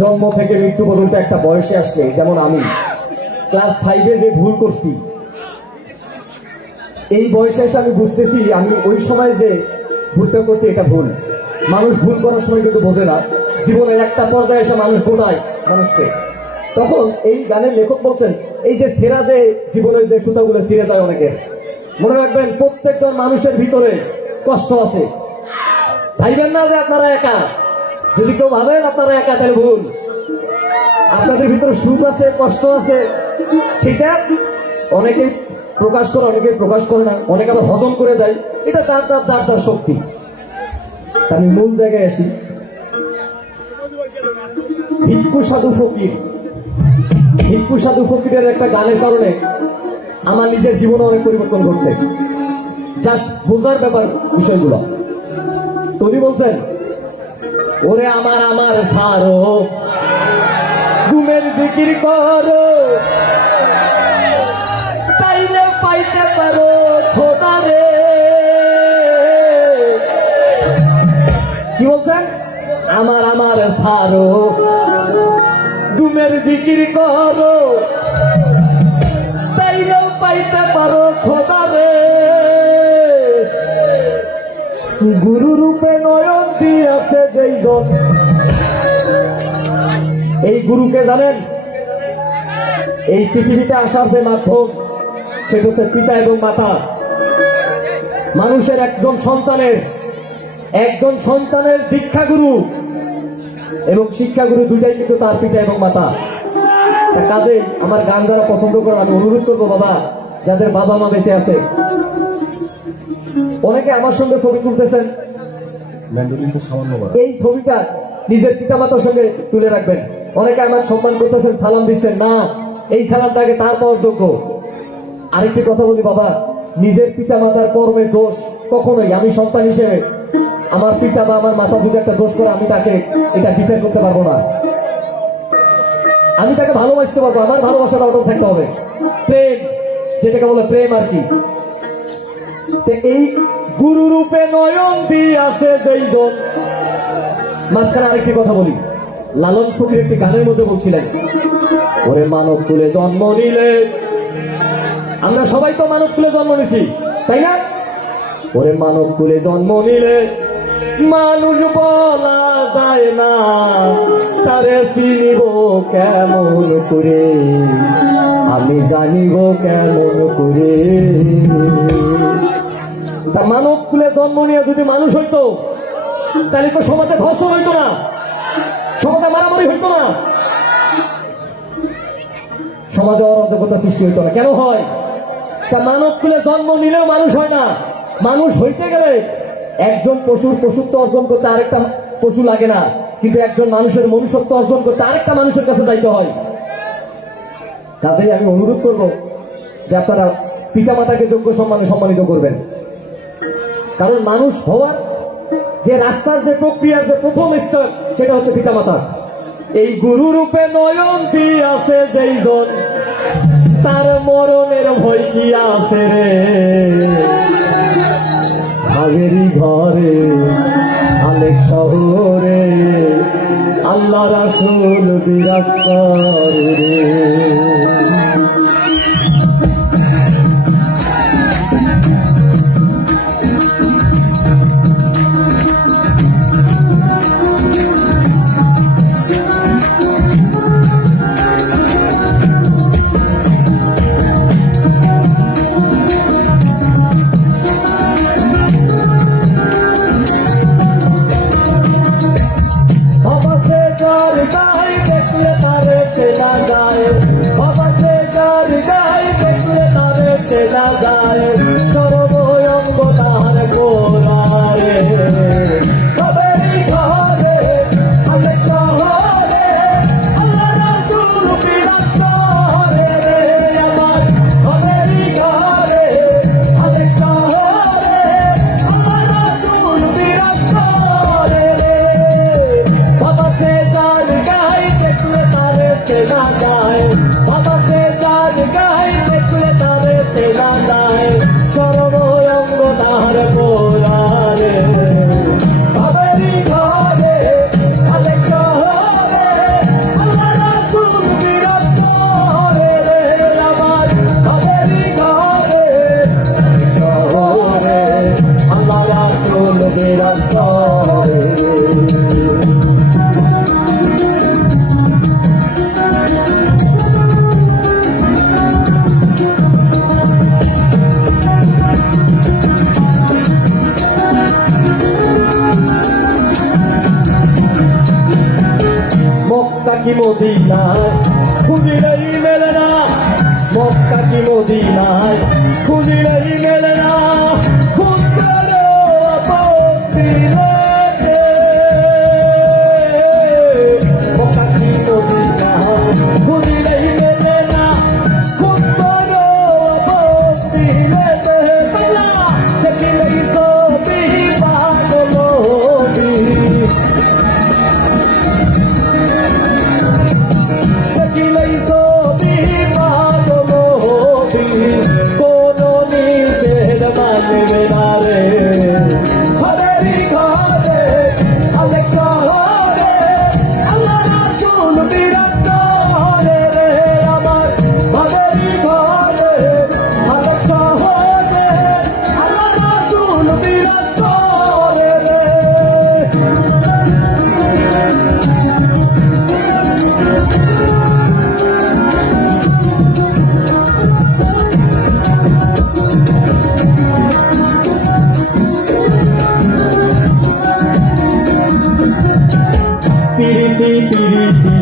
জন্ম থেকে মৃত্যু পর্যন্ত একটা বয়সে আসলে, যেমন আমি ক্লাস 5-এ যে ভুল করছি, এই বয়সে এসে আমি বুঝতেছি আমি ওই সময় যে ভুলটা করছি এটা ভুল। মানুষ ভুল করার সময় কিন্তু বোঝে না, জীবনের একটা পর্যায়ে এসে মানুষ গোটায় মানুষকে। তখন এই গানের লেখক বলছেন, এই যে ছেঁড়া যে জীবনের যে সুতাগুলো ছিঁড়ে যায় অনেকের, মনে রাখবেন প্রত্যেকজন মানুষের ভিতরে কষ্ট আছে। ভাইবেন না যে আপনারা একা, যদি কেউ ভাবেন আপনারা একা তাহলে ভুল। আপনাদের ভিতরে সুখ আছে, কষ্ট আছে, সেটা অনেকে প্রকাশ করে, অনেকে প্রকাশ করে না, অনেকে আবার হজম করে দেয়। এটা যার যার যার যার শক্তি। আমি মূল জায়গায় আসি। ভিক্ষু সাধু ফকির, ভিক্ষু সাধু ফকিরের একটা গানের কারণে আমার নিজের জীবনে অনেক পরিবর্তন ঘটছে। জাস্ট বোঝার ব্যাপার বিষয়গুলো। তুমি বলছেন, ওরে আমার আমার সারো ঘুমের জিকির করো, তাইলে পাইতে পারো খোদা রে। কি বলছেন? আমার আমার সারো ঘুমের জিকির করো, তাইলে পাইতে পারো খোদা রে। গুরু রূপে নয়ন দিয়েছে যেই জন, এই গুরুকে জানেন? এই পৃথিবীতে আসার যে মাধ্যম, সেটা হচ্ছে পিতা এবং মাতা। মানুষের একজন সন্তানের দীক্ষাগুরু এবং শিক্ষাগুরু দুইটাই কিন্তু তার পিতা এবং মাতা। কাজে আমার গান যারা পছন্দ করেন, আমি অনুরোধ করবো বাবা, যাদের বাবা মা বেঁচে আছে, অনেকে আমার সঙ্গে ছবি তুলতেছেন, এই ছবিটা নিজের পিতা মাতার সঙ্গে তুলে রাখবেন। অনেকে আমার সম্মান করতেছেন, সালাম দিচ্ছেন, না, এই সালামটাকে তার পাওয়ার যোগ্য। আরেকটি কথা বলি বাবা, নিজের পিতা মাতার কর্মের দোষ কখনোই, আমি সন্তান হিসেবে আমার পিতা বা আমার মাতা যদি একটা দোষ করে, আমি তাকে এটা বিচার করতে পারবো না। আমি তাকে ভালোবাসতে পারবো, আমার ভালোবাসাটা অটল থাকতে হবে। প্রেম, যেটাকে বলে প্রেম আর কি। এই গুরু রূপে নয়ন দিয়াছে যেইজন। মাঝখানে আরেকটি কথা বলি, লালন ফকির একটি গানের মধ্যে বলছিলেন, ওরে মানব কুলে জন্ম নিলে, আমরা সবাই তো মানব কুলে জন্ম নিছি, তাই না? ওরে মানব কুলে জন্ম নিলে মানুষ বলা যায় না, তারে চিনিব কেমন করে, আমি জানিব কেমন করে। তা মানব কুলে জন্ম নিয়ে যদি মানুষ হইতো, তাহলে তো সমাজে ধর্ষণ হইতো না, সমাজে মারামারি হইতো না, সমাজে অরাজকতা সৃষ্টি হইতো না। কেন হয়? তা মানব কুলে জন্ম নিলেও মানুষ হয় না। মানুষ হইতে গেলে একজন পশুর পশুত্ব অর্জন করতে আরেকটা পশু লাগে না, কিন্তু একজন মানুষের মনুষ্যত্ব অর্জন করতে আরেকটা মানুষের কাছে যাইতে হয়। কাজেই আমি অনুরোধ করব যে আপনারা পিতা মাতাকে যোগ্য সম্মানে সম্মানিত করবেন। কারণ মানুষ হওয়ার যে রাস্তার যে প্রক্রিয়ার যে প্রথম স্তর, সেটা হচ্ছে পিতা মাতা। এই গুরু রূপে নয়ন দিয়াছে যেইজন, তার মরণের ভয় কি আছে রে। ভাগেরই ঘরে আলেক শহরে আল্লাহ রাসূল বিরাজ করে রে। বাবা সে মক্কা কি মদিনায় খুঁজিলেই মেলে না, মক্কা কি মদিনায় খুঁজিলেই মেলে না, খুঁজতেও আপন দিলেছে। মক্কা কি মদিনায় খুঁজিলেই মেলে না, খুঁজতেও আপন দিলেছে। পাগলা দেখিলেই ছবি পাগলবি, দেখিলেই ছবি পাগলবি, কোনো নিষেধ মানবে না রে। ঘরেরই ঘরে অনেক শহরে আল্লাহ রাসূল বিরাজ করে রে আমার। ঘরেরই ঘরে অনেক শহরে আল্লাহ রাসূল বিরাজ করে রে। পিরিতি পিরিতি